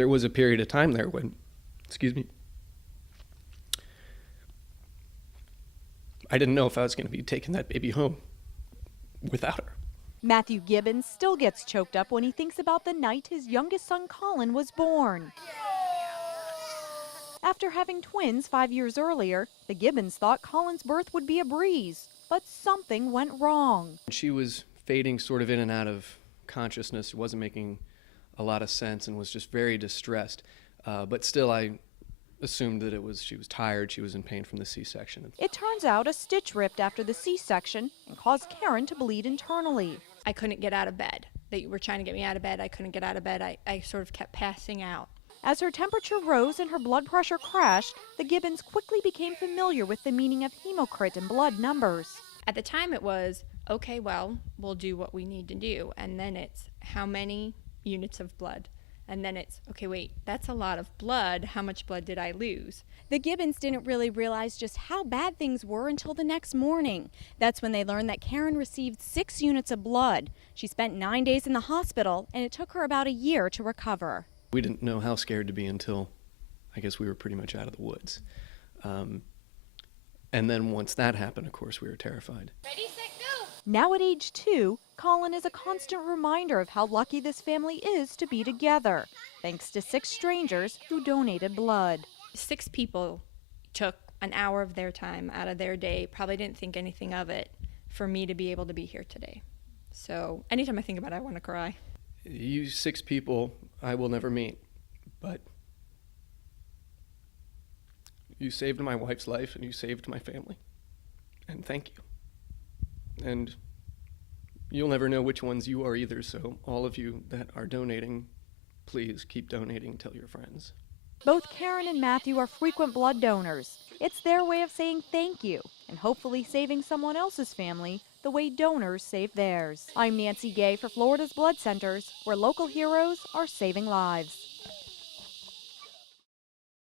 there was a period of time there when, excuse me, I didn't know if I was going to be taking that baby home without her. Matthew Gibbons still gets choked up when he thinks about the night his youngest son Colin was born. After having twins 5 years earlier, the Gibbons thought Colin's birth would be a breeze, but something went wrong. She was fading sort of in and out of consciousness, wasn't making a lot of sense, and was just very distressed. But still, I assumed that she was tired, she was in pain from the C-section. It turns out a stitch ripped after the C-section and caused Karen to bleed internally. I couldn't get out of bed. They were trying to get me out of bed. I couldn't get out of bed. I sort of kept passing out. As her temperature rose and her blood pressure crashed, the Gibbons quickly became familiar with the meaning of hemocrit and blood numbers. At the time it was, okay, well, we'll do what we need to do. And then it's how many units of blood. And then it's, okay, wait, that's a lot of blood. How much blood did I lose? The Gibbons didn't really realize just how bad things were until the next morning. That's when they learned that Karen received 6 units of blood. She spent 9 days in the hospital, and it took her about a year to recover. We didn't know how scared to be until, I guess, we were pretty much out of the woods. And then once that happened, of course, we were terrified. Ready, set, go! Now at age 2, Colin is a constant reminder of how lucky this family is to be together, thanks to 6 strangers who donated blood. 6 people took an hour of their time out of their day, probably didn't think anything of it, for me to be able to be here today. So anytime I think about it, I want to cry. You 6 people I will never meet, but you saved my wife's life and you saved my family, and thank you. And you'll never know which ones you are either, so all of you that are donating, please keep donating, tell your friends. Both Karen and Matthew are frequent blood donors. It's their way of saying thank you and hopefully saving someone else's family the way donors save theirs. I'm Nancy Gay for Florida's Blood Centers, where local heroes are saving lives.